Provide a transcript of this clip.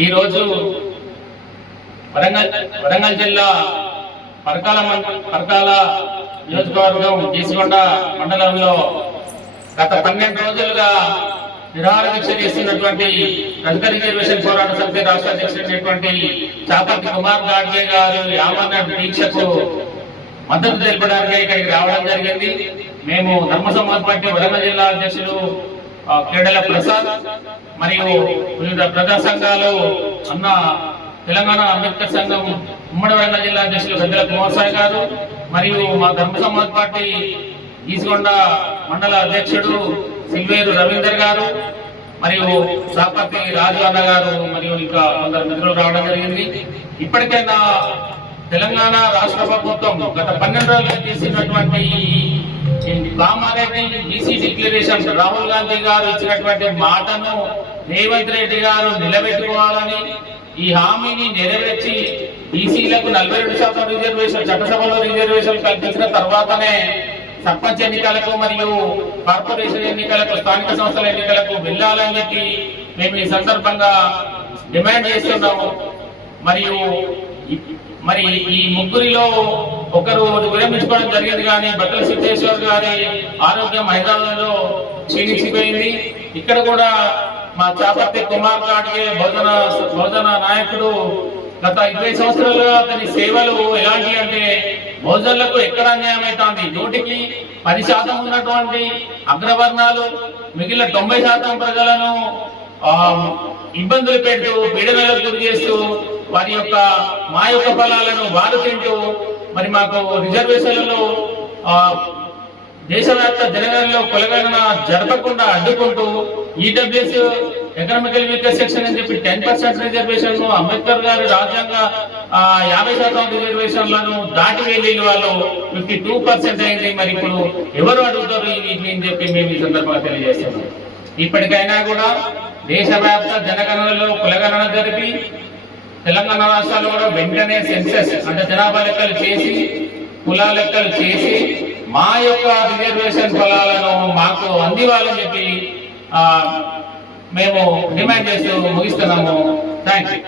ఈరోజు వరంగల్ వరంగల్ జిల్లా పరకాల పరకాల నియోజకవర్గం తీసుకొండ మండలంలో గత పన్నెండు రోజులుగా నిరాహార దీక్ష చేస్తున్నటువంటి రజక రిజర్వేషన్ పోరాట సమితి రాష్ట్ర అధ్యక్షుడైనటువంటి చాపర్తి కుమార్ గాడ్గే గారు యామన్న దీక్షకు మద్దతు తెలపడానికి ఇక్కడికి రావడం జరిగింది. మేము ధర్మ సమాజ్ పార్టీ వరంగల్ జిల్లా అధ్యక్షులు కేడల ప్రసాద్ మరియు వివిధ ప్రజా సంఘాలు అన్న తెలంగాణ అంబేద్కర్ సంఘం ఉమ్మడి వరంగల్ జిల్లా అధ్యక్షులు గద్దెల కుమార్ గారు మరియు మా ధర్మ సమాజ్ పార్టీ ఈసుకొండ మండల అధ్యక్షుడు సిల్వేరు రవీందర్ గారు మరియు సాపతి రాజు అన్న గారు మరియు ఇంకా కొందరు మిత్రులు రావడం జరిగింది. ఇప్పటికైనా తెలంగాణ రాష్ట్ర ప్రభుత్వం గత పన్నెండు రోజులు చేసినటువంటి కామారెడ్డి బీసీ డిక్లరేషన్ రాహుల్ గాంధీ గారు ఇచ్చినటువంటి మాటను రేవంత్ రెడ్డి గారు నిలబెట్టుకోవాలని ఈ హామీని నెరవేర్చి బీసీలకు నలభై రెండు శాతం రిజర్వేషన్ చట్టసభలో రిజర్వేషన్ కల్పించిన తర్వాతనే సర్పంచ్ ఎన్నికలకు మరియు కార్పొరేషన్ ఎన్నికలకు స్థానిక సంస్థల ఎన్నికలకు వెళ్ళాలని చెప్పి మేము ఈ సందర్భంగా డిమాండ్ చేస్తున్నాము. మరియు మరి ఈ ముగ్గురిలో ఒకరు విరమించుకోవడం జరిగింది కానీ బట్టల సిద్ధేశ్వర్ గారి ఆరోగ్యం హైదరాబాద్లో క్షీణించిపోయింది. ఇక్కడ కూడా మా చాపర్తి కుమార్ కాటికే భోజన బహుజన నాయకుడు గత ఇరవై సంవత్సరాలుగా అతని సేవలు ఎలాంటి అంటే బహుజనులకు ఎక్కడ అన్యాయం అవుతుంది? నూటికి పది శాతం ఉన్నటువంటి అగ్రవర్ణాలు మిగిలిన తొంభై శాతం ప్రజలను ఆ, ఇబ్బందులు పెడుతూ పీడనలకు గురి చేస్తూ వారి యొక్క మా యొక్క ఫలాలను వారు తింటూ మరి మాకు రిజర్వేషన్లలో దేశవ్యాప్త జనగణనలో కులగణన జరపకుండా అడ్డుకుంటూ ఈడబ్ల్యూఎస్ ఎకనామికల్ వీకర్ సెక్షన్ అని చెప్పి టెన్ పర్సెంట్ రిజర్వేషన్ అంబేద్కర్ గారు రాజ్యాంగ యాభై శాతం రిజర్వేషన్లను దాటి వెళ్ళి వాళ్ళు ఫిఫ్టీ టూ పర్సెంట్ అయింది. మరి ఇప్పుడు ఎవరు అడుగుతారు వీటిని అని చెప్పి మేము ఈ సందర్భంగా తెలియజేస్తాము ఇప్పటికైనా కూడా దేశవ్యాప్త జనగణనలో కులగణన జరిపి తెలంగాణ రాష్ట్రాలు కూడా వెంటనే సెన్సెస్ అంటే జనాభా లెక్కలు చేసి కుల లెక్కలు చేసి మా యొక్క రిజర్వేషన్ ఫలాలను మాకు అందివ్వాలని చెప్పి మేము డిమాండ్ చేస్తూ ముగిస్తున్నాము. Thank you.